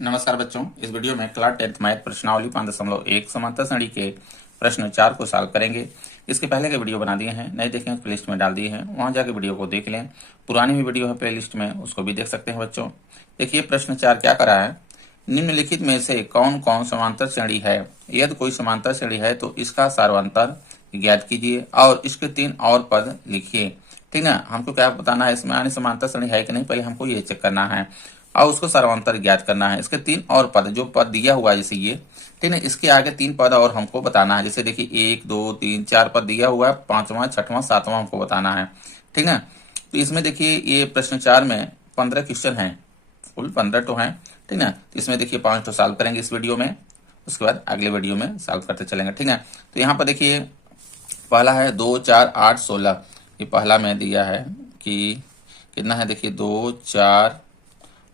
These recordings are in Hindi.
नमस्कार बच्चों, इस वीडियो में क्लास 10th मैथ प्रश्नावली 5.1 समांतर श्रेणी के प्रश्न 4 को सॉल्व करेंगे। इसके पहले के वीडियो बना दिए हैं, नए देखें तो प्लेलिस्ट में डाल दिए हैं, वहां जाके वीडियो को देख लें। पुरानी भी वीडियो है प्लेलिस्ट में, उसको भी देख सकते हैं बच्चों। देखिए प्रश्न 4 क्या करा है। निम्नलिखित में से कौन कौन समांतर श्रेणी है? यदि कोई समांतर श्रेणी है तो इसका सार्वंतर ज्ञात कीजिए और इसके 3 और पद लिखिए। ठीक ना, हमको क्या बताना है इसमें, यानी समांतर श्रेणी है कि नहीं, पहले हमको ये चेक करना है और उसको सर्वांतर ज्ञात करना है। इसके 3 और पद, जो पद दिया हुआ है जैसे ये, ठीक है, इसके आगे 3 पद और हमको बताना है। जैसे देखिए 1 2 3 4 पद दिया हुआ है, 5वां 6वां 7वां हमको बताना है। ठीक है, तो इसमें देखिए ये प्रश्न 4 में 15 क्वेश्चन है, कुल 15 तो है। ठीक है, तो इसमें देखिए 5 तो सॉल्व करेंगे इस वीडियो में, उसके बाद अगले वीडियो में सॉल्व करते चलेंगे। ठीक है, तो यहाँ पर देखिए पहला है 2 4 8 16। ये पहला में दिया है कि कितना है, देखिए 2 4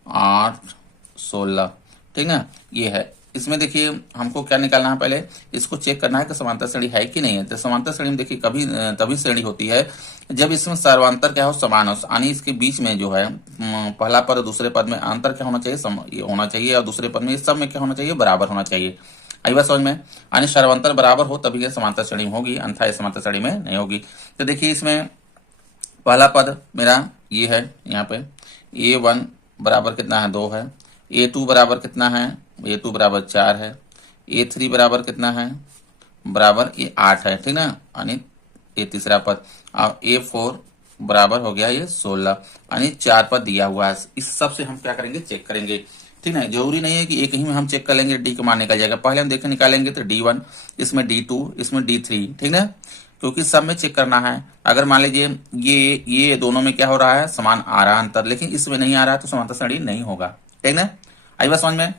8 16। ठीक है, ये है। इसमें देखिए हमको क्या निकालना है, पहले इसको चेक करना है कि समांतर श्रेणी है कि नहीं है। तो समांतर श्रेणी में देखिए कभी तभी श्रेणी होती है जब इसमें सर्वांतर क्या हो, समान हो, यानी इसके बीच में जो है पहला पद और दूसरे पद में अंतर क्या होना चाहिए, ये होना चाहिए, और दूसरे पद में इस सब में क्या होना चाहिए, बराबर होना चाहिए। आई बात समझ में, यानी सर्वांतर बराबर हो तभी ये समांतर श्रेणी में होगी, अन्यथा ये समांतर श्रेणी में नहीं होगी। तो देखिए इसमें पहला पद मेरा ये है, यहाँ पे A1 बराबर कितना है, 2 है। A2 बराबर कितना है, A2 बराबर 4 है। A3 बराबर कितना है, बराबर ये 8 है। ठीक ना, यानी ये तीसरा पद। और A4 बराबर हो गया ये 16, यानी 4 पद दिया हुआ है। इस सब से हम क्या करेंगे, चेक करेंगे। ठीक है, जरूरी नहीं है कि एक ही में हम चेक कर लेंगे, डी का मान निकल जाएगा। पहले हम देखें निकालेंगे तो D1, इसमें D2, इसमें D3। ठीक ना, क्योंकि सब में चेक करना है। अगर मान लीजिए ये दोनों में क्या हो रहा है, समान आ रहा है अंतर, लेकिन इसमें नहीं आ रहा है तो समांतर श्रेणी नहीं होगा। ठीक ना, आई बात समझ में।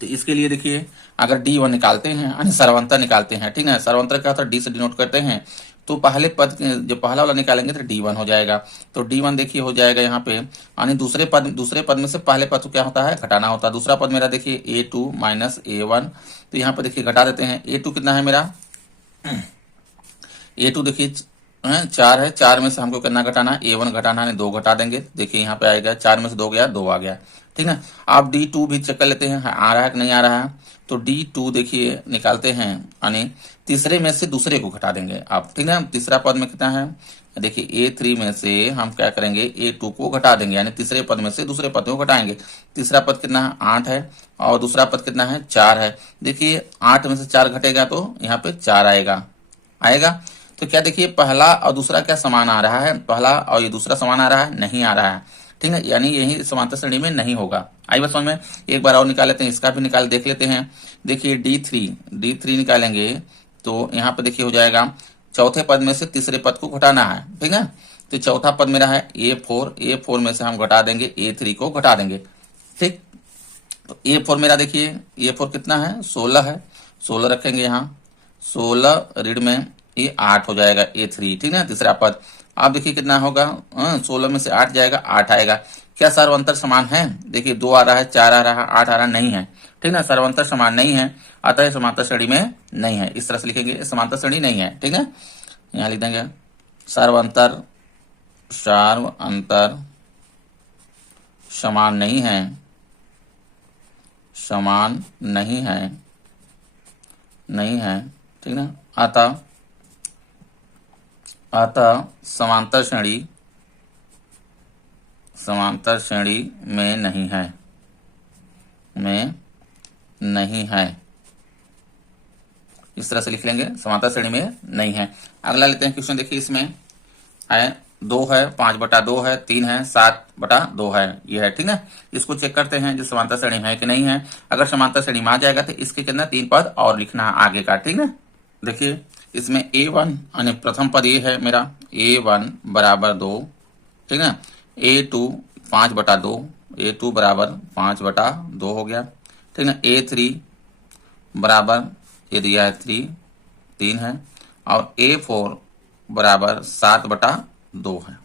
तो इसके लिए देखिए अगर D1 निकालते हैं यानी सर्वांतर निकालते हैं, ठीक है, सर्वांतर क्या होता है, डी से डिनोट करते हैं, तो पहले पद जो पहला वाला निकालेंगे तो D1 हो जाएगा। तो D1 देखिए हो जाएगा यहाँ पे, यानी दूसरे पद में से पहले पद को क्या होता है, घटाना होता है। दूसरा पद मेरा देखिए A2 माइनस A1, तो यहाँ पे देखिए घटा देते हैं। A2 कितना है मेरा, A2 देखिए 4 है, 4 में से हमको कितना घटाना है, A1 घटाना है, 2 घटा देंगे। देखिए यहाँ पे आएगा 4 में से 2 गया, 2 आ गया। ठीक है, आप D2 भी चेक कर लेते हैं, आ रहा है कि नहीं आ रहा है। तो D2 देखिए निकालते हैं, यानी तीसरे में से दूसरे को घटा देंगे आप। ठीक है, तीसरा पद में कितना है, देखिए A3 में से हम क्या करेंगे, A2 को घटा देंगे, यानी तीसरे पद में से दूसरे पद को घटाएंगे। तीसरा पद कितना है, 8 है, और दूसरा पद कितना है, 4 है। देखिए 8 में से 4 घटेगा तो यहाँ पे 4 आएगा। तो क्या देखिए पहला और दूसरा क्या समान आ रहा है, पहला और ये दूसरा समान आ रहा है, नहीं आ रहा है। ठीक है, यानी यही समांतर श्रेणी में नहीं होगा। आई बात समझ में। एक बार और निकाल लेते हैं, इसका भी निकाल देख लेते हैं। देखिए D3 निकालेंगे तो यहाँ पे देखिए हो जाएगा, चौथे पद में से तीसरे पद को घटाना है। ठीक है, तो चौथा पद मेरा है A4 में से हम घटा देंगे, A3 को घटा देंगे। ठीक, तो A4 मेरा देखिए, A4 कितना है, 16 है, 16 रखेंगे यहाँ, 16 ऋण में ये 8 हो जाएगा A3। ठीक है, तीसरा पद आप देखिए कितना होगा, 16 में से 8 जाएगा, 8 आएगा। क्या सर्वांतर समान है, देखिए 2 आ रहा है, 4 आ रहा है, 8 आ रहा नहीं है। ठीक है, सर्वांतर समान नहीं है, अतः समांतर श्रेणी में नहीं है। इस तरह से लिखेंगे, समांतर श्रेणी नहीं है। ठीक है, यहाँ लिख देंगे सर्वांतर समान नहीं है, समान नहीं है। ठीक है, अतः समांतर श्रेणी में नहीं है। इस तरह से लिख लेंगे, समांतर श्रेणी में नहीं है। अगला लेते हैं क्वेश्चन। देखिए इसमें है 2 है, 5/2 है, 3 है, 7/2 है, ये है। ठीक है, इसको चेक करते हैं जो समांतर श्रेणी है कि नहीं है। अगर समांतर श्रेणी में आ जाएगा तो इसके कितना 3 पद और लिखना है आगे का। ठीक है, देखिए इसमें A1 यानी प्रथम पद ये है मेरा, A1 बराबर 2। ठीक है, A2 5/2, A2 बराबर 5/2 हो गया। ठीक है, A3 बराबर ये दिया है 3 है, और A4 बराबर 7/2 है।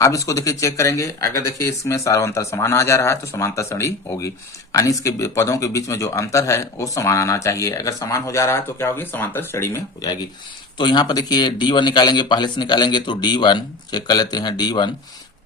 अब इसको देखिए चेक करेंगे, अगर देखिए इसमें सार्वंतर समान आ जा रहा है तो समांतर श्रेणी होगी, यानी इसके पदों के बीच में जो अंतर है वो समान आना चाहिए। अगर समान हो जा रहा है तो क्या होगी, समांतर श्रेणी में हो जाएगी। तो यहाँ पर देखिए D1 निकालेंगे, पहले से निकालेंगे तो D1 चेक कर लेते हैं। D1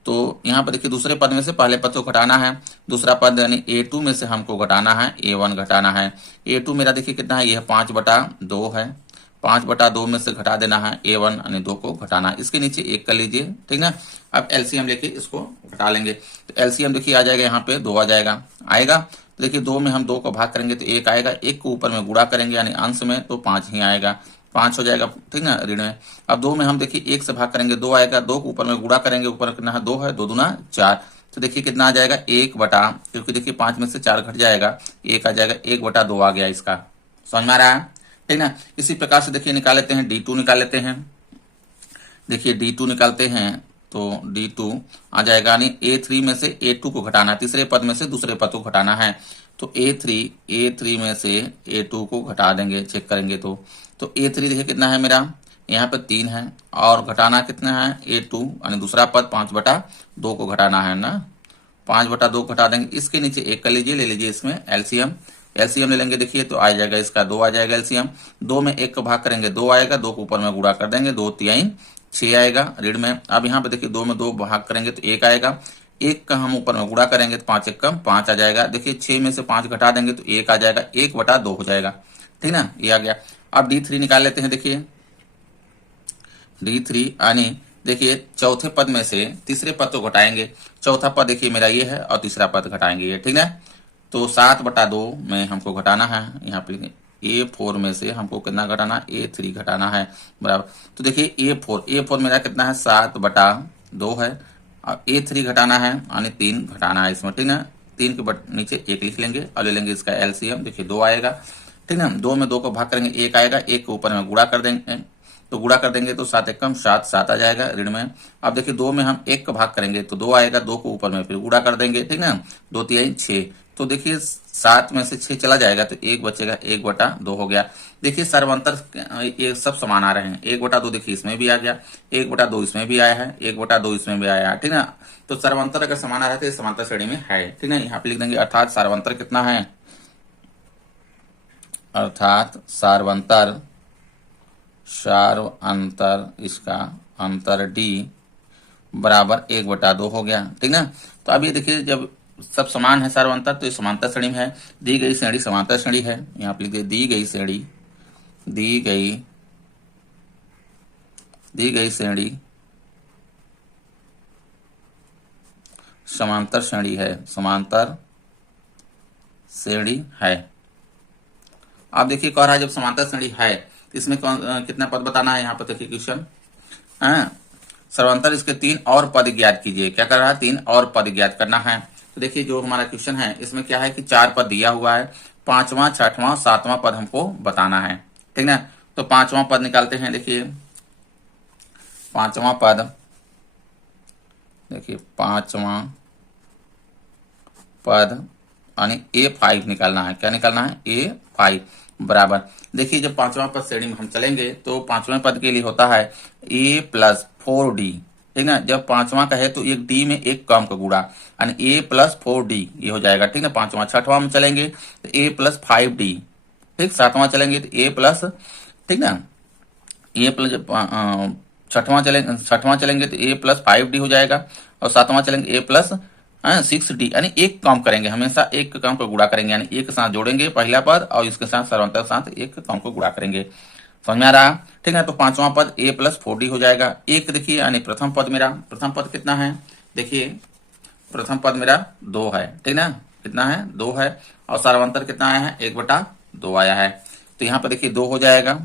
तो यहाँ पर देखिए दूसरे पद में से पहले पद को घटाना है, दूसरा पद यानी A2 में से हमको घटाना है A1 घटाना है। A2 मेरा देखिए कितना है, यह 5/2 है, 5/2 में से घटा देना है A1 यानी 2 को घटाना है। इसके नीचे 1 कर लीजिए, ठीक ना। अब एलसीएम लेके इसको घटा लेंगे, तो एलसीएम देखिए आ जाएगा यहाँ पे 2 आ जाएगा, आएगा। तो देखिए 2 में हम 2 को भाग करेंगे तो 1 आएगा, 1 को ऊपर में गुणा करेंगे यानी अंश में तो 5 ही आएगा, 5 हो जाएगा, ठीक ना, ऋण में। अब 2 में हम देखिए 1 से भाग करेंगे 2 आएगा, 2 को ऊपर में गुणा करेंगे, ऊपर कितना है 2 है, 2 दूना 4। तो देखिए कितना आ जाएगा 1/, क्योंकि देखिए 5 में से 4 घट जाएगा, 1 आ जाएगा, 1/2 आ गया इसका। समझ में आ रहा है, ठीक ना। इसी प्रकार से देखिए निकाल लेते हैं, D2 निकाल लेते हैं। देखिए D2 निकालते हैं तो D2 आ जाएगा, यानी A3 में से A2 को घटाना, तीसरे पद में से दूसरे पद को घटाना है। तो A3 में से A2 को घटा देंगे, चेक करेंगे तो A3 देखिए कितना है मेरा, यहाँ पे 3 है, और घटाना कितना है A2 यानी दूसरा पद 5/2 को घटाना है ना, 5/2 घटा देंगे। इसके नीचे 1 कर लीजिए, ले लीजिए इसमें एलसीएम, एलसीएम ले लेंगे देखिए तो आ जाएगा इसका 2 आ जाएगा एलसीएम। 2 में 1 का भाग करेंगे 2 आएगा, 2 को ऊपर में गुणा कर देंगे, 2 3 6 आएगा ऋण में। अब यहाँ पे देखिए 2 में 2 भाग करेंगे तो 1 आएगा, 1 का हम ऊपर में गुणा करेंगे तो 5 1 कम 5 आ जाएगा। देखिए 6 में से 5 घटा देंगे तो 1 आ जाएगा, 1/2 हो जाएगा, ठीक ना, ये आ गया। अब D3 निकाल लेते हैं। देखिए D3 यानी देखिए चौथे पद में से तीसरे पद को घटाएंगे, चौथा पद देखिए मेरा ये है और तीसरा पद घटाएंगे ये, ठीक है। तो 7/2 में हमको घटाना है, यहाँ पे A4 में से हमको कितना घटाना, A3 घटाना है, बराबर। तो देखिए A4 मेरा कितना है 7/2 है, और A3 घटाना है यानी 3 घटाना है इसमें, ठीक ना। 3 के नीचे 1 लिख लेंगे और ले लेंगे इसका एलसीएम, देखिए 2 आएगा, ठीक ना। 2 में 2 को भाग करेंगे 1 आएगा, 1 के ऊपर में गुणा कर देंगे, तो गुणा कर देंगे तो 7 1 कम 7 7 आ जाएगा ऋण में। अब देखिए 2 में हम 1 का भाग करेंगे तो 2 आएगा, 2 को ऊपर में फिर गुणा कर देंगे, ठीक ना, 2 3 6। तो देखिए 7 में से 6 चला जाएगा तो 1 बचेगा, 1/2 हो गया। देखिए सर्वांतर ये सब समान आ रहे हैं, 1/2 देखिए इसमें भी आ गया, 1/2 इसमें भी आया है, 1/2 इसमें भी आया है, ठीक ना। तो सर्वांतर अगर समान आ रहा है तो ये समांतर श्रेणी में है, ठीक ना। यहाँ पे लिख देंगे अर्थात सर्वांतर कितना है, अर्थात सार्वंतर इसका अंतर D बराबर 1/2 हो गया, ठीक ना। तो अब ये देखिए जब सब समान है सार्वंतर तो ये समांतर श्रेणी में है, दी गई श्रेणी समांतर श्रेणी है। यहाँ पे लिख दिए दी गई श्रेणी समांतर श्रेणी है, समांतर श्रेणी है। आप देखिए कह रहा है जब समांतर श्रेणी है तो इसमें कितना पद बताना है, यहाँ पर देखिए क्वेश्चन, सर्वांतर इसके 3 और पद ज्ञात कीजिए। क्या कर रहा है, 3 और पद ज्ञात करना है। तो देखिए जो हमारा क्वेश्चन है इसमें क्या है कि 4 पद दिया हुआ है, 5वां 6वां 7वां पद हमको बताना है, ठीक ना। तो 5वां पद निकालते हैं। देखिए 5वां पद, देखिए 5वां पद यानी A5 निकालना है। क्या निकालना है, A5 बराबर। देखिए जब 5वां पद श्रेणी में हम चलेंगे तो 5वें पद के लिए होता है A+4D, ठीक ना। जब 5वां का है तो एक D में एक कम का गुणा यानी A+4D ये हो जाएगा, ठीक ना। 5वां 6वां में चलेंगे तो A+5D, ठीक। 7वां चलेंगे तो A+, ठीक ना, A+, 6वां चलेंगे तो A+5D हो जाएगा, और 7वां चलेंगे A+6D यानी एक काम करेंगे, हमेशा एक काम को गुणा करेंगे, यानी एक के साथ जोड़ेंगे पहला पद और इसके साथ सर्वांतर के साथ एक काम को गुणा करेंगे। समझ में आ रहा, ठीक है। तो 5वां पद A+4D हो जाएगा। एक देखिए यानी प्रथम पद कितना है, देखिए प्रथम पद मेरा 2 है, ठीक ना, कितना है 2 है, और सर्वांतर कितना आया है 1/2 आया है। तो यहाँ पर देखिए 2 हो जाएगा,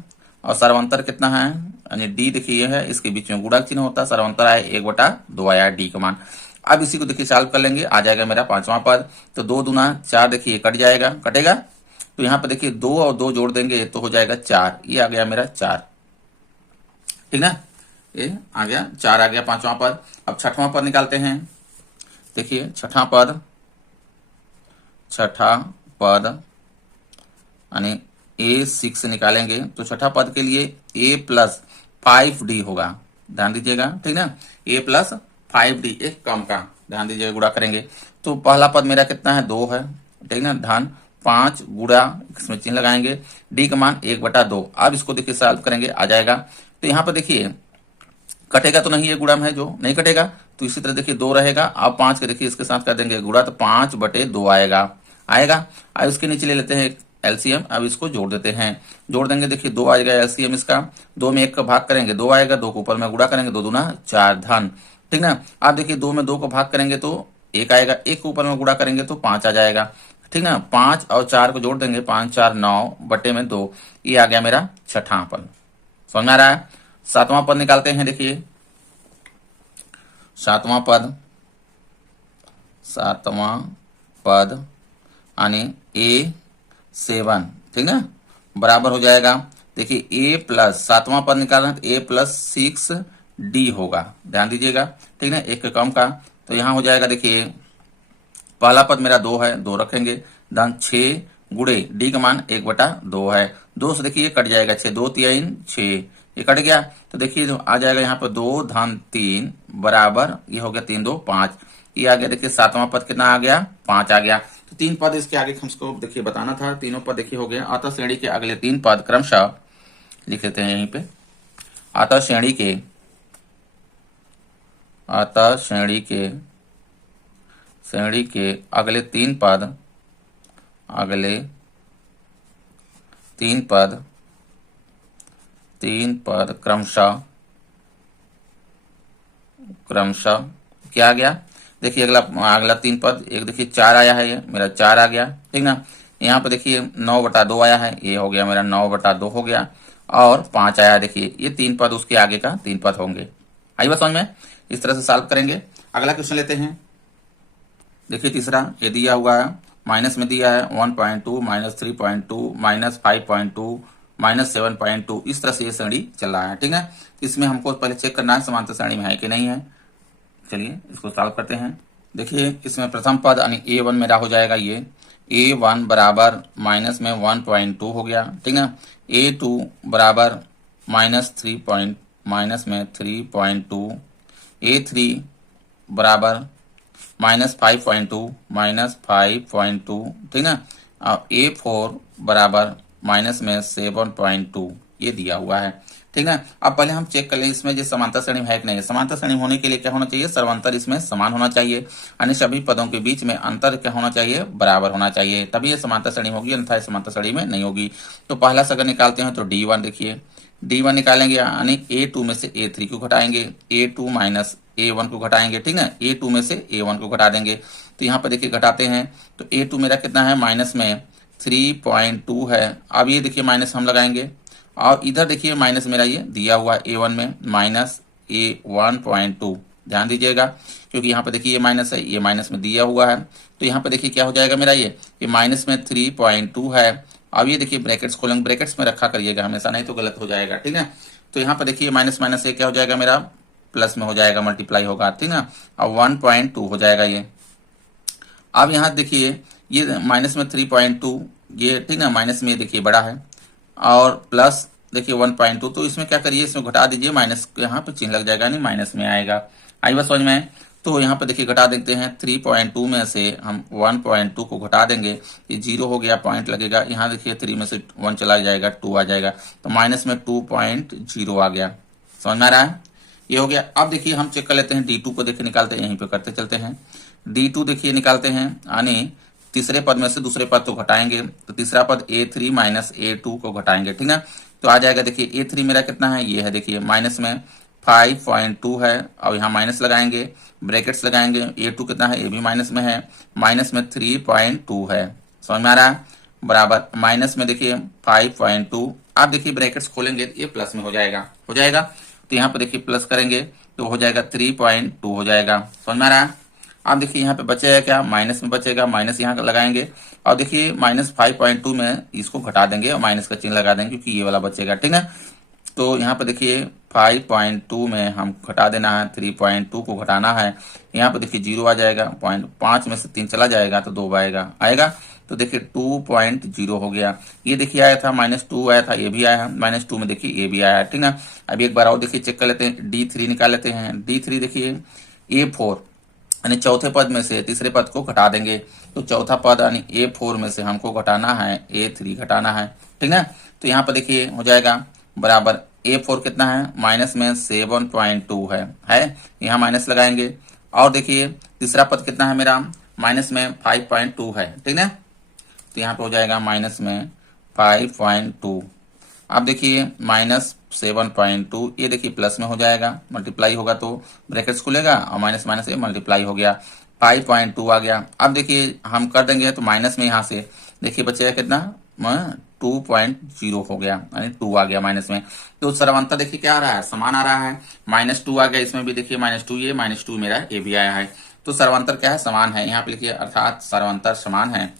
और सर्वांतर कितना है यानी D देखिए ये है, इसके बीच में गुणा चिन्ह होता है, सर्वांतर आया 1/2 आया D का मान। अब इसी को देखिए सॉल्व कर लेंगे, आ जाएगा मेरा 5वां पद। तो 2 दूना 4 देखिए कट जाएगा, कटेगा, तो यहाँ पर देखिए 2 और 2 जोड़ देंगे तो हो जाएगा 4, ये आ गया मेरा 4, ठीक ना, ये आ गया 4 आ गया 5वां पद। अब 6वां पद निकालते हैं। देखिए छठा पद यानी A6 निकालेंगे तो छठा पद के लिए A+5D होगा, ध्यान दीजिएगा, ठीक ना। A+5D एक कम का, ध्यान दीजिएगा, गुणा करेंगे तो पहला पद मेरा कितना है 2 है, ठीक ना, ध्यान 5 गुणा इसमें चिन्ह लगाएंगे, D का मान 1/2। अब इसको देखिए सॉल्व करेंगे, आ जाएगा। तो यहाँ पर देखिए कटेगा तो नहीं, ये गुणा में है जो नहीं कटेगा, तो इसी तरह देखिए 2 रहेगा। अब 5 के देखिए इसके साथ कर देंगे गुणा, तो 5/2 आएगा। आएगा। अब इसके नीचे ले लेते हैं एलसीएम। अब इसको जोड़ देते हैं, जोड़ देंगे देखिए 2 आएगा एलसीएम इसका। 2 में 1 का भाग करेंगे 2 आएगा, 2 को ऊपर में गुणा करेंगे 2 दूना 4 धन, ठीक ना। अब देखिए 2 में 2 को भाग करेंगे तो 1 आएगा, 1 को ऊपर में गुणा करेंगे तो 5 आ जाएगा, ठीक ना। 5 और 4 को जोड़ देंगे, 5 4 9/2, ये आ गया मेरा छठा पद। समझ में आ रहा है। सातवां पद निकालते हैं। देखिए सातवां पद यानी A7, ठीक ना, बराबर हो जाएगा। देखिए A प्लस, सातवां पद निकालना है तो A प्लस 6D होगा, ध्यान दीजिएगा, ठीक ना, एक के कम का। तो यहां हो जाएगा देखिए पहला पद मेरा 2 है, 2 रखेंगे, धन 6 गुणे D का मान 1/2 है। 2 से देखिए कट जाएगा, 6 2 3 6, ये कट गया। तो देखिए जो आ जाएगा यहाँ पर 2 धन 3 बराबर, ये हो गया 3 2 5, ये आ गया। देखिए सातवां पद कितना आ गया, 5 आ गया। तो 3 पद इसके आगे हमको देखिए बताना था, तीनों पद देखिए हो गए। अतः श्रेणी के अगले 3 पद क्रमशः लिख लेते हैं यहीं पे। अतः श्रेणी के अगले 3 पद क्रमशः क्या आ गया। देखिए अगला 3 पद, एक देखिए 4 आया है, ये मेरा 4 आ गया, ठीक ना। यहाँ पे देखिए 9/2 आया है, ये हो गया मेरा 9/2 हो गया, और 5 आया। देखिए ये 3 पद उसके आगे का 3 पद होंगे। आई बात समझ में। इस तरह से सॉल्व करेंगे। अगला क्वेश्चन लेते हैं। देखिए तीसरा, ये दिया हुआ है, माइनस में दिया है 1.2 -3.2 -5.2 -7.2, इस तरह से ये श्रेणी चल रहा है, ठीक है। इसमें हमको पहले चेक करना है समांतर श्रेणी में है कि नहीं है। चलिए इसको सॉल्व करते हैं। देखिए इसमें प्रथम पद यानी A1 मेरा हो जाएगा, ये A1 बराबर माइनस में 1.2 हो गया, ठीक ना। A2 बराबर -3.2, A3 बराबर -5.2 -5.2, ठीक ना। और A4 बराबर -7.2, ये दिया हुआ है, ठीक है। अब पहले हम चेक कर लें इसमें जो समांतर श्रेणी है कि नहीं। समांतर श्रेणी होने के लिए क्या होना चाहिए, सर्वांतर इसमें समान होना चाहिए, यानी सभी पदों के बीच में अंतर क्या होना चाहिए, बराबर होना चाहिए, तभी ये समांतर श्रेणी होगी, अन्यथा समांतर श्रेणी में नहीं होगी। तो पहला से अगर निकालते हैं तो D1, देखिए D1 निकालेंगे यानी A2 में से A3 को घटाएंगे, A2 माइनस A1 को घटाएंगे, ठीक है। A2 में से A1 को घटा देंगे। तो यहाँ पर देखिए घटाते हैं तो A2 मेरा कितना है, माइनस में 3.2 है। अब ये देखिए माइनस हम लगाएंगे, और इधर देखिए माइनस मेरा ये दिया हुआ A1 में माइनस A1.2, ध्यान दीजिएगा, क्योंकि यहाँ पे देखिए ये माइनस है, ये माइनस में दिया हुआ है। तो यहाँ पे देखिए क्या हो जाएगा मेरा, ये माइनस में 3.2 है। अब ये देखिए ब्रैकेट्स खोलेंगे, ब्रैकेट्स में रखा करिएगा हमेशा, नहीं तो गलत हो जाएगा, ठीक है। तो यहाँ पे देखिए माइनस माइनस ये क्या हो जाएगा मेरा, प्लस में हो जाएगा, मल्टीप्लाई होगा, ठीक ना। अब 1.2 हो जाएगा ये। अब यहाँ देखिए ये माइनस में 3.2, ये ठीक ना, माइनस में देखिए बड़ा है, और प्लस देखिए 1.2, तो इसमें क्या करिए, इसमें घटा दीजिए, माइनस यहाँ पे चिन्ह लग जाएगा, नहीं माइनस में आएगा। आई बात समझ में। तो यहाँ पे देखिए घटा देते हैं, 3.2 में से हम 1.2 को घटा देंगे, ये 0 हो गया, पॉइंट लगेगा। यहाँ देखिए 3 में से 1 चला जाएगा, 2 आ जाएगा, तो माइनस में 2.0 आ गया। समझ में आ रहा है, ये हो गया। अब देखिए हम चेक कर लेते हैं D2 को, देखिए निकालते हैं, यहीं पे करते चलते हैं। D2 देखिए निकालते हैं, यानी तीसरे पद में से दूसरे पद को घटाएंगे, तो तीसरा पद A3 माइनस A2 को घटाएंगे, ठीक है। तो आ जाएगा देखिए A3 मेरा कितना है, ये है देखिए माइनस में 5.2 है, और यहाँ माइनस लगाएंगे, ब्रैकेट्स लगाएंगे। A2 कितना है, ये भी माइनस में है, माइनस में 3.2 है, समझ में आ रहा है, बराबर माइनस में देखिए 5.2। आप देखिए ब्रैकेट्स खोलेंगे तो ये प्लस में हो जाएगा, तो यहाँ पे देखिए प्लस करेंगे तो हो जाएगा 3.2 हो जाएगा, समझ में आ रहा है। आप देखिए यहाँ पे बचेगा क्या, माइनस में बचेगा, माइनस यहाँ लगाएंगे, और देखिए माइनस 5.2 में इसको घटा देंगे और माइनस का चिन्ह लगा देंगे, क्योंकि ये वाला बचेगा, ठीक है। तो यहाँ पे देखिए 5.2 में हम घटा देना है, 3.2 को घटाना है, यहाँ पे देखिए 0 आ जाएगा, 0.5 में से 3 चला जाएगा तो 2 आएगा। तो देखिए 2.0 हो गया। ये देखिए आया था -2 आया था, ये भी आया है -2 में, देखिए ये भी आया है, ठीक है। अब एक बार और देखिए चेक कर लेते हैं, D3 निकाल लेते हैं। D3 देखिए A4 यानी चौथे पद में से तीसरे पद को घटा देंगे, तो चौथा पद यानी A4 में से हमको घटाना है A3 घटाना है, ठीक है। तो यहाँ पर देखिए हो जाएगा बराबर A4 कितना है, माइनस में 7.2 है, यहाँ माइनस लगाएंगे। और देखिए तीसरा पद कितना है मेरा, माइनस में 5.2 है, ठीक है, तो यहाँ पे हो जाएगा माइनस में 5.2। अब देखिए माइनस 7.2, ये देखिए प्लस में हो जाएगा, मल्टीप्लाई होगा तो ब्रैकेट्स खुलेगा और माइनस माइनस ये मल्टीप्लाई हो गया, 5.2 आ गया। अब देखिए हम कर देंगे तो माइनस में यहाँ से देखिए बचेगा कितना, 2.0 हो गया, यानी 2 आ गया माइनस में। तो सर्वांतर देखिए क्या आ रहा है, समान आ रहा है, -2 आ गया, इसमें भी देखिए -2, ये -2 मेरा ये भी आया है। तो सर्वांतर क्या है, समान है। यहाँ पे लिखिए अर्थात सर्वांतर समान है,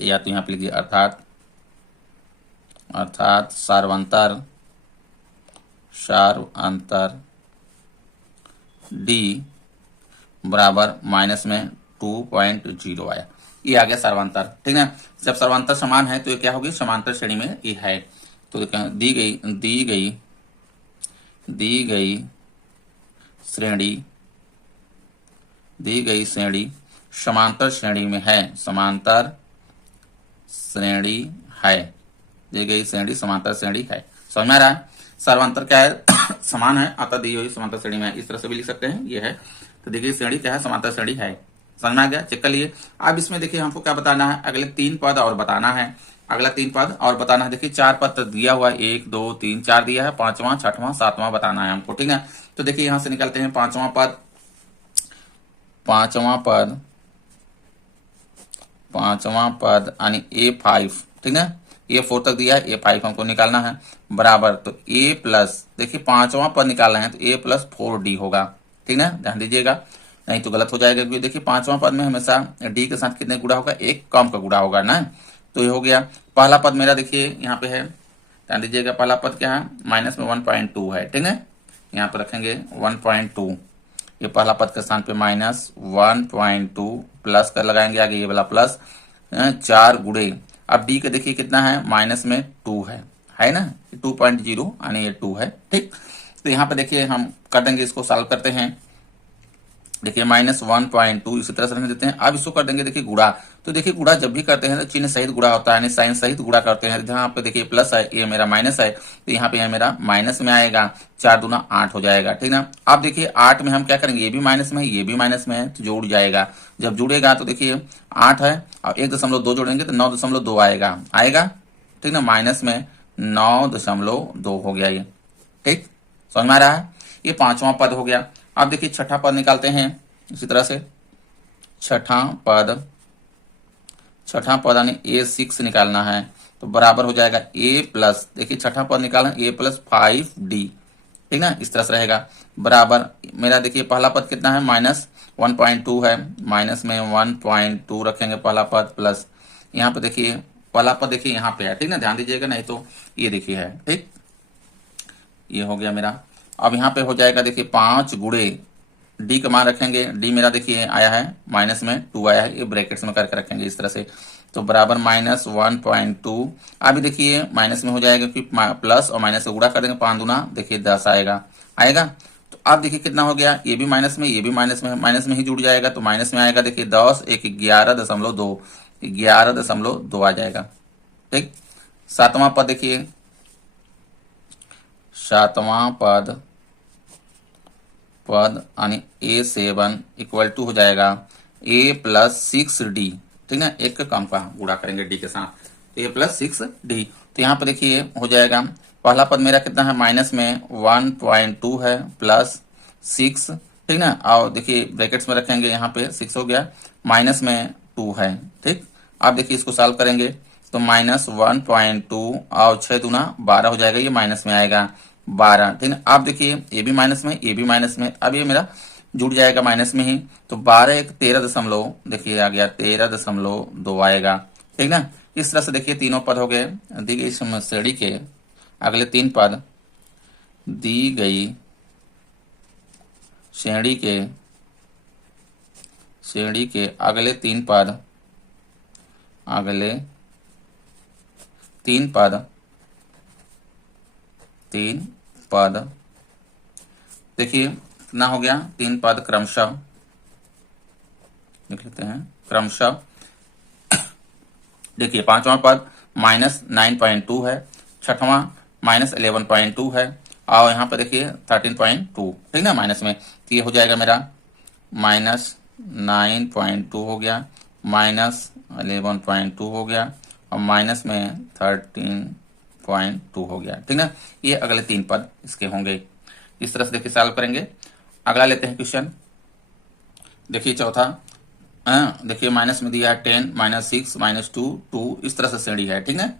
या तो यहाँ पे लिखिए अर्थात सर्वांतर डी बराबर माइनस में 2.0 आया, ये आ गया सर्वांतर, ठीक है। जब सर्वांतर समान है तो ये क्या होगी, समांतर श्रेणी में ये है। तो दी गई श्रेणी समांतर श्रेणी में है, समांतर श्रेणी है, दी गई श्रेणी समांतर श्रेणी है। समझ में आ रहा है, सर्वांतर क्या है समान है, अतः दी हुई समांतर श्रेणी में है, इस तरह से भी लिख सकते हैं, ये है। तो दी गई श्रेणी क्या है, समांतर श्रेणी है। समझ में आ गया, चेक कर लिए। अब इसमें देखिए हमको क्या बताना है, अगले 3 पद और बताना है, अगला 3 पद और बताना है। देखिए 4 पद दिया हुआ है, 1 2 3 4 दिया है, 5वां 6वां 7वां बताना है हमको, ठीक है। तो देखिए यहां से निकलते हैं 5वां पद, 5वां पद यानी A5, ठीक है, A4 तक दिया है, A5 हमको निकालना है, बराबर तो A प्लस, देखिए 5वां पद निकालना है तो A प्लस 4D होगा, ठीक है, ध्यान दीजिएगा, नहीं तो गलत हो जाएगा, क्योंकि देखिए 5वां पद में हमेशा D के साथ कितने गुणा होगा, एक कम का गुणा होगा ना। तो ये हो गया पहला पद मेरा, देखिए यहाँ पे है, ध्यान दीजिएगा, पहला पद क्या है, माइनस में 1.2 है, ठीक है, यहाँ पे रखेंगे 1.2, ये पहला पद के स्थान पे -1.2 प्लस कर लगाएंगे, आगे ये वाला प्लस 4 गुणे, अब डी का देखिए कितना है, माइनस में 2 है ना, 2.0 यानी ये 2 है, ठीक। तो यहाँ पे देखिए हम कर देंगे, इसको सॉल्व करते हैं, देखिए -1.2 इसी तरह से रखने देते हैं। अब इसको कर देंगे देखिए गुणा, तो देखिए गुणा जब भी करते हैं तो चिन्ह सहित गुणा होता है, यानी साइन सहित गुणा करते हैं। जहां पे देखिए प्लस है, ये मेरा माइनस है, तो यहाँ पे मेरा माइनस में आएगा, 4 दूना 8 हो जाएगा, ठीक ना। अब देखिए 8 में हम क्या करेंगे, ये भी माइनस में है, ये भी माइनस में है, तो जुड़ जाएगा। जब जुड़ेगा तो देखिए 8 है और 1.2 जोड़ेंगे तो 9.2 आएगा, ठीक ना, माइनस में 9.2 हो गया ये, ठीक, समझ में आ रहा है। ये 5वां पद हो गया। अब देखिए 6ठा पद निकालते हैं इसी तरह से, 6ठा पद यानी A6 निकालना है, तो बराबर हो जाएगा A प्लस, देखिए 6ठा पद निकालना A प्लस 5D, ठीक ना, इस तरह से रहेगा, बराबर मेरा देखिए पहला पद कितना है, -1.2 है, माइनस में 1.2 रखेंगे पहला पद, प्लस यहाँ पे देखिए पहला पद देखिए यहाँ पे है, ठीक ना, ध्यान दीजिएगा, नहीं तो ये देखिए है, ठीक, ये हो गया मेरा। अब यहाँ पे हो जाएगा देखिए 5 गुणे डी का मान रखेंगे, डी मेरा देखिए आया है माइनस में 2 आया है, ये ब्रैकेट्स में करके रखेंगे इस तरह से, तो बराबर -1.2। अभी देखिए माइनस में हो जाएगा कि प्लस और माइनस से गुणा कर देंगे, 5 दूना देखिए 10 आएगा। तो अब देखिए कितना हो गया, ये भी माइनस में, ये भी माइनस में ही जुड़ जाएगा, तो माइनस में आएगा देखिए 10 1 11.2 आ जाएगा, ठीक। 7वां पद देखिए, 7वां पद यानी A7 इक्वल टू हो जाएगा A प्लस 6D, ठीक है, एक कम का गुणा करेंगे D के साथ, तो A प्लस 6D। तो यहाँ पर देखिए हो जाएगा, पहला पद मेरा कितना है, माइनस में 1.2 है, प्लस 6, ठीक ना, और देखिए ब्रैकेट्स में रखेंगे, यहाँ पे 6 हो गया, माइनस में 2 है, ठीक। अब देखिए इसको सॉल्व करेंगे तो -1.2 और 6 दूना 12 हो जाएगा, ये माइनस में आएगा 12, ठीक है। आप देखिए ये भी माइनस में, ये भी माइनस में, अब ये मेरा जुड़ जाएगा माइनस में ही, तो 12 1 13 देखिए आ गया 13.2 आएगा, ठीक ना। इस तरह से देखिए तीनों पद हो गए। दी गई श्रेणी के अगले 3 पद, दी गई श्रेणी के अगले 3 पद, तीन पद देखिए कितना हो गया, 3 पद क्रमशः लिख लेते हैं, क्रमशः देखिए 5वां पद -9.2 है, 6ठवां -11.2 है, और यहाँ पर देखिए 13.2, ठीक ना, माइनस में, तो ये हो जाएगा मेरा -9.2 हो गया, -11.2 हो गया, और माइनस में 13.2 हो गया, ठीक ना। ये अगले 3 पद इसके होंगे। इस तरह से देखिए सॉल्व करेंगे। अगला लेते हैं क्वेश्चन। देखिए चौथा, देखिए माइनस में दिया है 10, -6, -2, 2, इस तरह से श्रेणी है, ठीक है।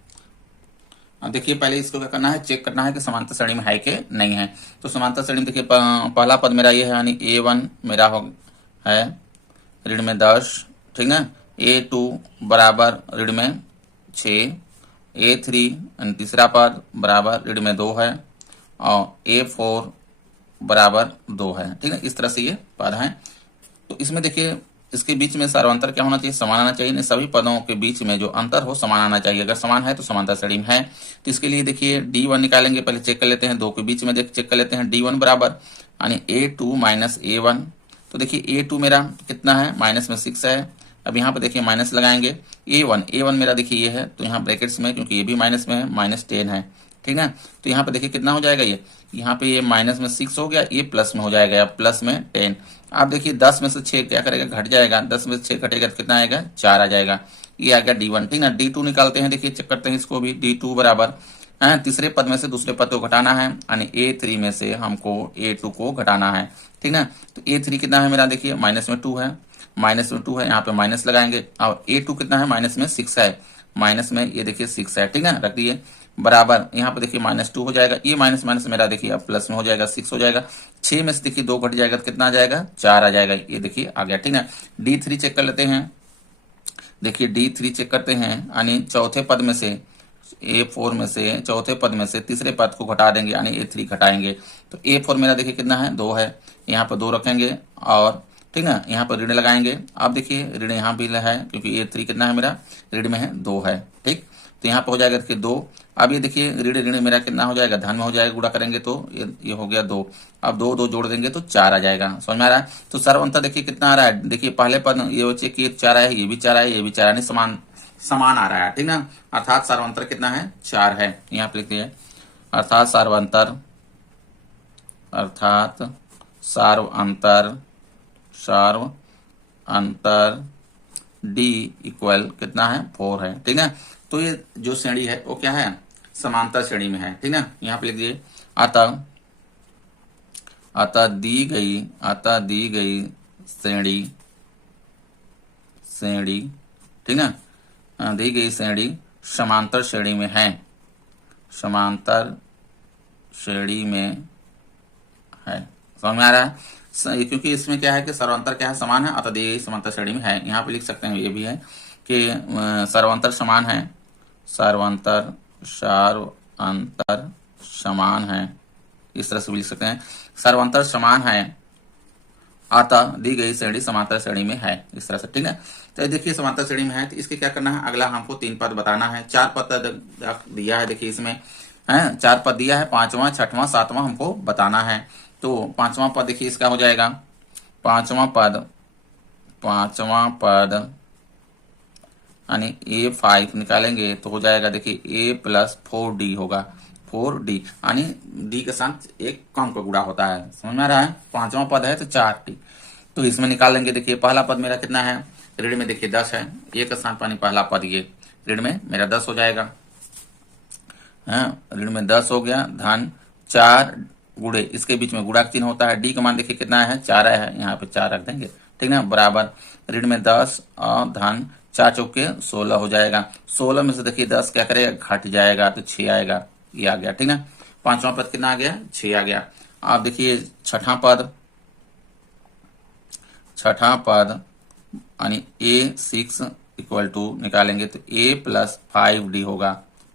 अब देखिए पहले इसको क्या करना है, चेक करना है कि समांतर श्रेणी में है कि नहीं है। तो समांतर श्रेणी में देखिए पहला पद मेरा ये है, यानी A1 मेरा हो है ऋण में 10, ठीक ना। A2 बराबर ऋण में 6, A3 यानी तीसरा पद बराबर ऋण में 2 है, और A4 बराबर 2 है, ठीक है। इस तरह से ये पद हैं। तो इसमें देखिए इसके बीच में सार्वंतर क्या होना चाहिए, समान आना चाहिए। सभी पदों के बीच में जो अंतर हो समान आना चाहिए। अगर समान है तो समांतर श्रेणी में है। तो इसके लिए देखिए D1 निकालेंगे, पहले चेक कर लेते हैं, दो के बीच में चेक कर लेते हैं। D1 बराबर यानी A2 माइनस A1। तो देखिए A2 मेरा कितना है, माइनस में 6 है। अब यहाँ पे देखिए माइनस लगाएंगे। A1 मेरा देखिए ये है, तो यहाँ ब्रैकेट्स में, क्योंकि ये भी माइनस में है, -10 है, ठीक है। तो यहाँ पे देखिए कितना हो जाएगा, ये यहाँ पे ये माइनस में 6 हो गया, ये प्लस में हो जाएगा, प्लस में 10। आप देखिए 10 में से 6 क्या करेगा, घट जाएगा, 10 में से 6 घटेगा तो कितना आएगा, 4 आ जाएगा। ये आ गया D1, ठीक ना। D2 निकालते हैं, देखिए चेक करते हैं इसको भी। D2 बराबर तीसरे पद में से दूसरे पद को घटाना है, यानी A3 में से हमको A2 को घटाना है, ठीक ना। तो A3 कितना है मेरा, देखिए माइनस में 2 है, यहाँ पे माइनस लगाएंगे। और A2 कितना है, माइनस में 6 है, माइनस में ये देखिए 6 है, ठीक है, रख दिए। बराबर यहाँ पे देखिए -2 हो जाएगा, ये माइनस माइनस मेरा देखिए अब प्लस में हो जाएगा, 6 हो जाएगा। 6 में से देखिए 2 घट जाएगा तो कितना आ जाएगा, 4 आ जाएगा। ये देखिए आ गया, ठीक है। D3 चेक कर लेते हैं। देखिए D3 चेक करते हैं, यानी चौथे पद में से A4 में से चौथे पद में से तीसरे पद को घटा देंगे, यानी A3 घटाएंगे। तो A4 मेरा देखिए कितना है, 2 है, यहाँ पर 2 रखेंगे, और ठीक ना, यहाँ पर ऋण लगाएंगे। अब देखिए ऋण यहाँ भी है, क्योंकि A3 कितना है मेरा, ऋण में है 2 है, ठीक। तो यहाँ पर हो जाएगा देखिए 2। अब ये देखिए ऋण ऋण मेरा कितना हो जाएगा, धन में हो जाएगा, गुणा करेंगे तो ये हो गया 2। अब 2 2 जोड़ देंगे तो 4 आ जाएगा, समझ में आ रहा है। तो सर्वंतर देखिए कितना आ रहा है, देखिए पहले पद ये बच्चे की 4 है, ये भी 4 है, ये भी 4 है, समान समान आ रहा है, ठीक ना। अर्थात सार्वंतर कितना है, 4 है। यहाँ पे लिखते हैं अर्थात सार्वंतर D इक्वल कितना है, 4 है, ठीक है। तो ये जो श्रेणी है वो क्या है, समांतर श्रेणी में है, ठीक है। यहाँ पे लिख दिए अतः दी गई श्रेणी, ठीक है, दी गई श्रेणी समांतर श्रेणी में है, समांतर श्रेणी में है, समझ में आ रहा है। क्योंकि इसमें क्या है कि सर्वांतर क्या है, समान है, अतः दी गई समांतर श्रेणी में है। यहाँ पे लिख सकते हैं, ये भी है कि सर्वांतर समान है, सर्वांतर समान है, इस तरह से भी लिख सकते हैं। सर्वांतर समान है अतः दी गई श्रेणी समांतर श्रेणी में है, इस तरह से, ठीक है। तो देखिए समांतर श्रेणी में है, तो इसके क्या करना है, अगला हमको 3 पद बताना है। 4 पद दिया है, देखिए इसमें है 4 पद दिया है, 5वां 6वां 7वां हमको बताना है। तो 5वां पद देखिए इसका हो जाएगा, 5वां पद यानी A5 निकालेंगे तो हो जाएगा देखिए A + 4D होगा, 4D, यानी D के साथ एक कम का गुणा होता है, समझ में आ रहा है। 5वां पद है तो 4D, तो इसमें निकाल लेंगे। देखिए पहला पद मेरा कितना है, ऋण में देखिए 10 है, ये का स्थान पानी पहला पद, ये ऋण में मेरा 10 हो जाएगा, ऋण में 10 हो गया, धन 4 गुणे, इसके बीच में गुणा का चिन्ह होता है। D का मान देखिए कितना है, 4 है, यहाँ पे 4 रख देंगे, ठीक ना। बराबर ऋण में 10 और धन 4 चौके 16 हो जाएगा। 16 में से देखिए 10 क्या करेगा, घट जाएगा तो 6 आएगा, ये आ गया, ठीक ना। 5वां पद कितना आ गया, 6 आ गया। आप देखिए छठा पद यानी A6 = निकालेंगे तो A + 5D होगा,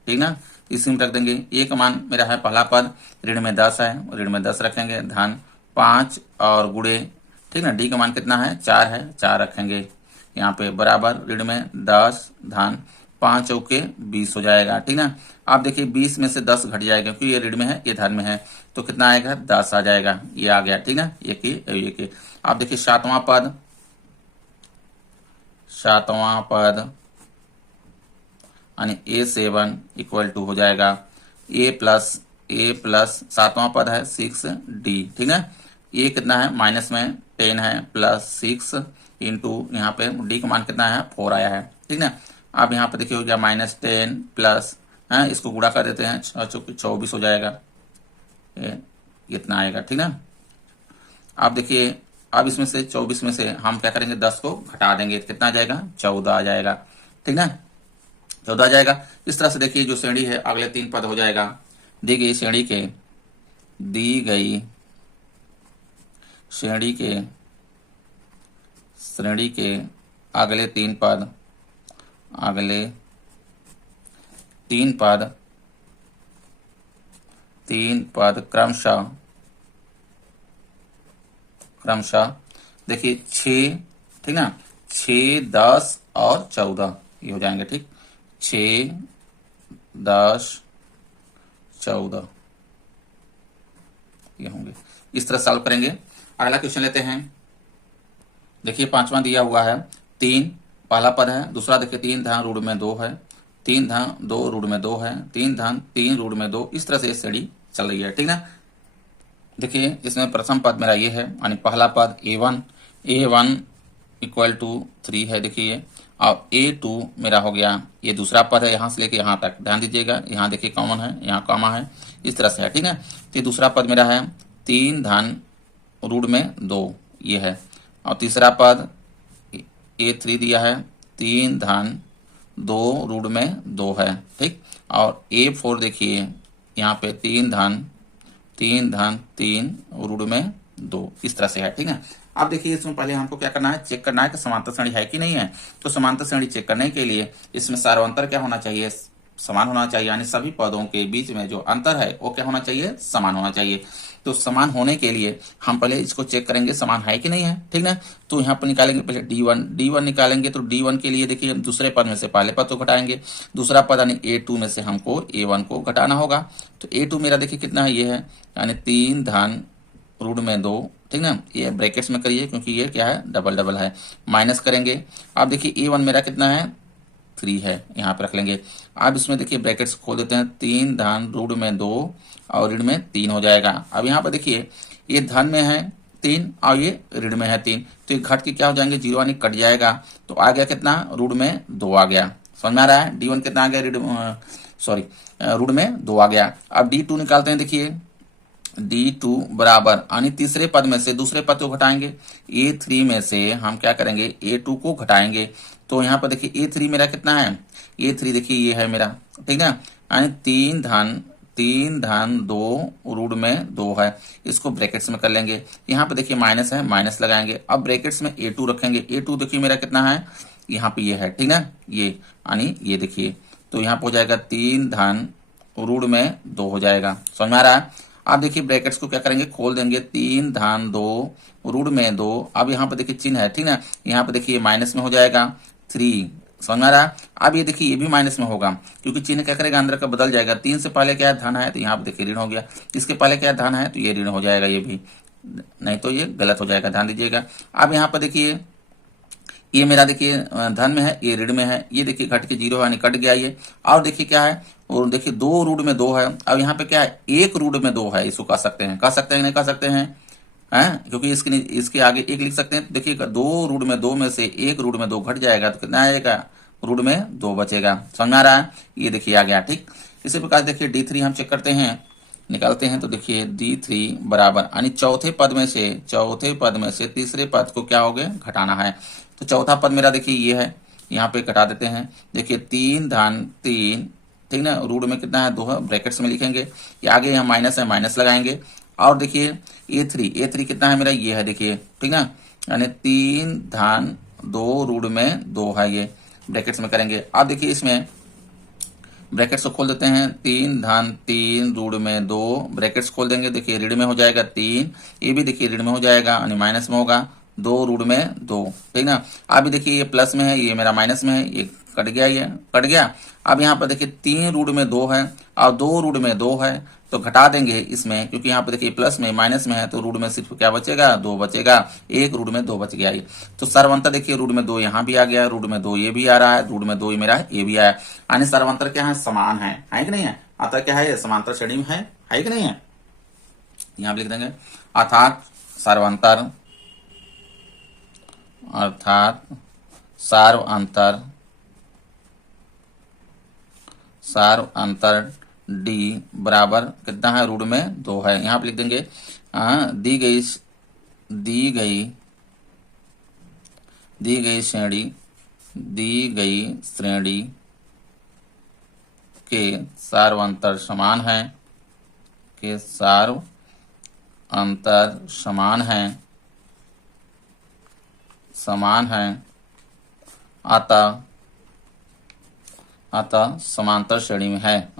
ठीक ना। इसी में रख देंगे। A का मान मेरा है पहला पद, ऋण में 10 है, ऋण में 10 रखेंगे, धन 5 और गुणे, ठीक ना। D का मान कितना है, 4 है, 4 रखेंगे यहाँ पे, बराबर ऋण में 10 धन 5 चौके 20 हो जाएगा, ठीक ना। आप देखिए 20 में से 10 घट जाएगा, क्योंकि ये ऋण में है, ये धन में है, तो कितना आएगा, 10 आ जाएगा, ये आ गया, ठीक ना। एक आप देखिए 7वां पद यानी A7 = हो जाएगा ए प्लस सातवां पद है 6d, ठीक है। ये कितना है माइनस में 10 है प्लस 6 इंटू यहाँ पे डी का मान कितना है 4 आया है, ठीक ना। अब यहाँ पे देखिए हो गया -10 प्लस है, इसको गुणा कर देते हैं 24 हो जाएगा, ये इतना आएगा, ठीक ना। अब देखिए अब इसमें से 24 में से हम क्या करेंगे 10 को घटा देंगे, कितना आ जाएगा 14 आ जाएगा, ठीक ना, 14 आ जाएगा। इस तरह से देखिए जो श्रेणी है अगले 3 पद हो जाएगा। दी गई श्रेणी के श्रेणी के अगले 3 पद क्रमशः देखिए 6, ठीक ना, 6, 10 और 14 ये हो जाएंगे, ठीक, 6, 10, 14 ये होंगे। इस तरह सॉल्व करेंगे। अगला क्वेश्चन लेते हैं। देखिए 5वां दिया हुआ है 3 पहला पद है, दूसरा देखिए 3 धन रूट में 2 है, 3 धन 2 रूट में 2 है, 3 धन 3 रूट में 2, इस तरह से श्रेणी चल रही है, ठीक ना। देखिए इसमें प्रथम पद मेरा ये है, यानी पहला पद a1 इक्वल टू 3 है, देखिए ये, और a2 मेरा हो गया, ये दूसरा पद है यहाँ से लेके यहाँ तक, ध्यान दीजिएगा, यहाँ देखिए कॉमन है, यहाँ कॉमा है, इस तरह से है, ठीक है। तो ये दूसरा पद मेरा है 3 धन रूट में 2 ये है, और तीसरा पद a3 दिया है 3 धन 2 रूट में 2 है, ठीक, और a4 देखिए यहाँ पे 3 धन 3 रूट में 2, इस तरह से है, ठीक है। अब देखिए इसमें पहले हमको क्या करना है, चेक करना है कि समांतर श्रेणी है कि नहीं है। तो समांतर श्रेणी चेक करने के लिए इसमें सार्वंतर क्या होना चाहिए, समान होना चाहिए, यानी सभी पदों के बीच में जो अंतर है वो क्या होना चाहिए, समान होना चाहिए। तो समान होने के लिए हम पहले इसको चेक करेंगे समान है कि नहीं है, ठीक ना। तो यहाँ पर निकालेंगे पहले d1 निकालेंगे। तो d1 के लिए देखिए दूसरे पद में से पहले पद को घटाएंगे, दूसरा पद यानी a2 में से हमको a1 को घटाना होगा। तो a2 मेरा देखिए कितना है, ये है यानी 3 धन रूट में 2, ठीक ना, ये ब्रैकेट्स में करिए क्योंकि ये क्या है डबल है, माइनस करेंगे। अब देखिए a1 मेरा कितना है 3 है, यहाँ पे रख लेंगे। अब इसमें देखिए ब्रैकेट्स खोल देते हैं, 3 धन रूट में 2 और ऋण में 3 हो जाएगा। अब यहाँ पर देखिए ये धन में है 3 और ये ऋण में है 3, तो ये घट के क्या हो जाएंगे 0 यानी कट जाएगा। तो आ गया कितना रूट में 2 आ गया, समझ में आ रहा है। d1 कितना आ गया रूट में 2 आ गया। अब d2 निकालते हैं। देखिए d2 बराबर यानी तीसरे पद में से दूसरे पद को घटाएंगे, a3 में से हम क्या करेंगे a2 को घटाएंगे। तो यहाँ पर देखिए a3 मेरा कितना है, a3 देखिए ये है मेरा, ठीक है, यानी 3 धन 2 रूट में 2 है, इसको ब्रैकेट्स में कर लेंगे। यहाँ पे देखिए माइनस है, माइनस लगाएंगे। अब ब्रैकेट्स में a2 रखेंगे, a2 देखिए मेरा कितना है, यहाँ पे ये है, ठीक है, ये यानी ये देखिए, तो यहाँ पे हो जाएगा 3 धन रूट में 2 हो जाएगा, समझ में आ रहा है। अब देखिए ब्रैकेट्स को क्या करेंगे, खोल देंगे, 3 धन 2 रूट में 2। अब यहाँ पे देखिए चिन्ह है, ठीक है, यहाँ पे देखिए माइनस में हो जाएगा 3, समझ में आ रहा है। अब ये देखिए ये भी माइनस में होगा क्योंकि चिन्ह क्या करेगा अंदर का बदल जाएगा। 3 से पहले क्या है धन है, तो यहाँ पे देखिए ऋण हो गया, इसके पहले क्या धन है तो ये ऋण हो जाएगा, ये भी नहीं तो ये गलत हो जाएगा, ध्यान दीजिएगा। अब यहाँ पर देखिए ये मेरा देखिए धन में है, ये ऋण में है, ये देखिए घट के 0 यानी कट गया ये। और देखिए क्या है, और देखिए 2 रूट में 2 है। अब यहाँ पे क्या है 1 रूट में 2 है, इसको कह सकते हैं नहीं कह सकते हैं, क्योंकि इसके आगे 1 लिख सकते हैं। तो देखिए 2 रूट में 2 में से 1 रूट में 2 घट जाएगा तो कितना आएगा, रूट में 2 बचेगा, समझ आ रहा है। ये देखिए आ गया, ठीक। इसी प्रकार देखिए d3 हम चेक करते हैं, निकालते हैं। तो देखिए d3 बराबर यानी चौथे पद में से तीसरे पद को क्या हो गया घटाना है। तो चौथा पद मेरा देखिए ये है, यहाँ पे घटा देते हैं। देखिए 3 धन 3, ठीक ना, रूट में कितना है 2 है, ब्रैकेट्स में लिखेंगे। ये आगे यहाँ माइनस है, माइनस लगाएंगे। और देखिए a3 कितना है मेरा, ये है देखिए, ठीक ना, यानी 3 धन 2 रूट में 2 है, ये ब्रैकेट्स में करेंगे। अब देखिए इसमें ब्रैकेट्स को खोल देते हैं, 3 धन 3 रूट में 2, ब्रैकेट्स खोल देंगे। देखिए ऋण में हो जाएगा 3, ये भी देखिए ऋण में हो जाएगा यानी माइनस में होगा, 2 रूट में 2, ठीक ना। अभी देखिए ये प्लस में है, ये मेरा माइनस में है, ये कट गया, ये कट गया। अब यहाँ पर देखिए 3 रूट में 2 है और 2 रूट में 2 है, तो घटा देंगे इसमें, क्योंकि यहाँ पे देखिए प्लस में माइनस में है, तो रूट में सिर्फ क्या बचेगा 2 बचेगा, 1 रूट में 2 बच गया ये। तो सर्वांतर देखिए रूट में 2 यहाँ भी आ गया, रूट में 2 ये भी आ रहा है, रूट में 2 मेरा ये भी आया, यानी सर्वांतर क्या है समान है कि नहीं है। अतः क्या है, समांतर श्रेणी में है कि नहीं है। यहां लिख देंगे अर्थात सार्व अंतर डी बराबर कितना है, रूट में 2 है। यहां पे लिख देंगे दी गई श्रेणी के सार्व अंतर समान है अतः समांतर श्रेणी में है।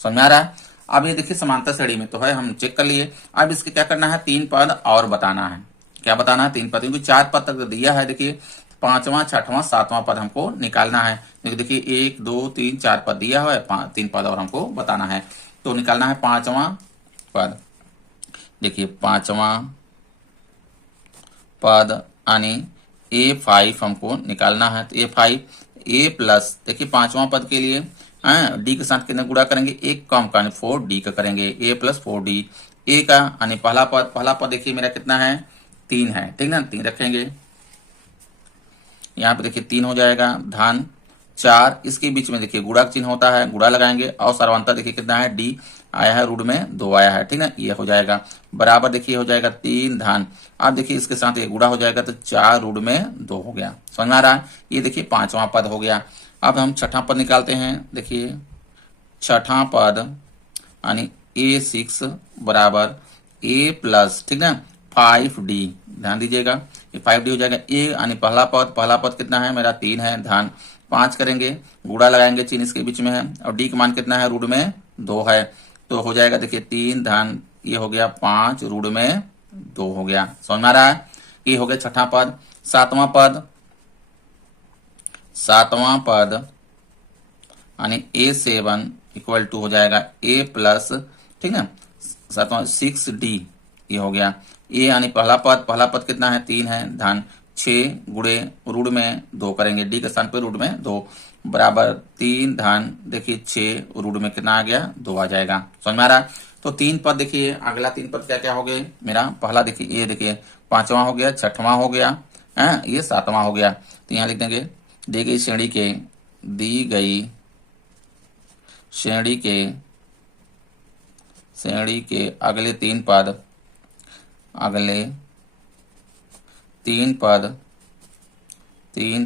समझ में आ रहा है। अब ये देखिए समांतर श्रेणी में तो है, हम चेक कर लिए। अब इसके क्या करना है, 3 पद और बताना है। क्या बताना है, 3 पद, क्योंकि 4 पद तक दिया है। देखिए 5वां 6वां 7वां पद हमको निकालना है। देखिए 1 2 3 4 पद दिया है, 3 पद और हमको बताना है। तो निकालना है 5वां पद। देखिए 5वां पद यानी A5 हमको निकालना है। तो A5 A प्लस, देखिए 5वां पद के लिए डी के साथ कितने गुणा करेंगे, 1 कम का 4D का करेंगे, A प्लस 4D। ए का यानी पहला पद देखिए मेरा कितना है, 3 है, ठीक ना, 3 रखेंगे। यहाँ पे देखिए 3 हो जाएगा, धन 4, इसके बीच में देखिए गुणा चिन्ह होता है, गुणा लगाएंगे। और सर्वांतर देखिए कितना है, D आया है, रूट में 2 आया है, ठीक ना, ये हो जाएगा बराबर। देखिए हो जाएगा 3 धन, अब देखिए इसके साथ ये गुणा हो जाएगा तो 4 रूट में 2 हो गया। समझ में आ रहा है। ये देखिए 5वां पद हो गया। अब हम 6वां पद निकालते हैं। देखिए 6वां पद यानी A6 बराबर A प्लस, ठीक ना, 5D, ध्यान दीजिएगा ये 5D हो जाएगा। ए यानी पहला पद कितना है मेरा, 3 है, धन 5 करेंगे, गुणा लगाएंगे, चिन्ह इसके बीच में है, और डी का मान कितना है, रूट में 2 है, तो हो जाएगा देखिए 3 धन, ये हो गया 5 रूट में 2 हो गया। समझ में आ रहा है। ये हो गया 6वां पद। 7वां पद यानी A7 इक्वल टू हो जाएगा A प्लस, ठीक है, 6D, ये हो गया। ए यानी पहला पद कितना है, 3 है, धन 6 गुणे रूट में 2 करेंगे, डी के स्थान पे रूट में 2 बराबर 3 धन, देखिए 6 रूट में कितना आ गया, 2 आ जाएगा। समझ में आ रहा है। तो 3 पद देखिए, अगला 3 पद क्या क्या हो गए मेरा, पहला देखिए ये देखिए 5वां हो गया, 6वां हो गया, ये 7वां हो गया। तो यहाँ लिख देंगे दी गई श्रेणी के अगले 3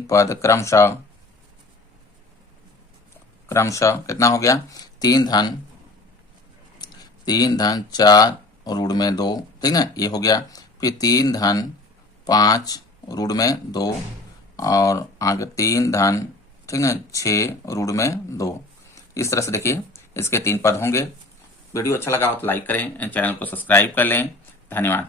पद क्रमशः कितना हो गया, 3 धन 4 रूट में 2, ठीक ना, ये हो गया। फिर 3 धन 5 रूट में 2, और आगे 3 धन, ठीक ना, 6 रूट में 2। इस तरह से देखिए इसके 3 पद होंगे। वीडियो अच्छा लगा हो तो लाइक करें, चैनल को सब्सक्राइब कर लें। धन्यवाद।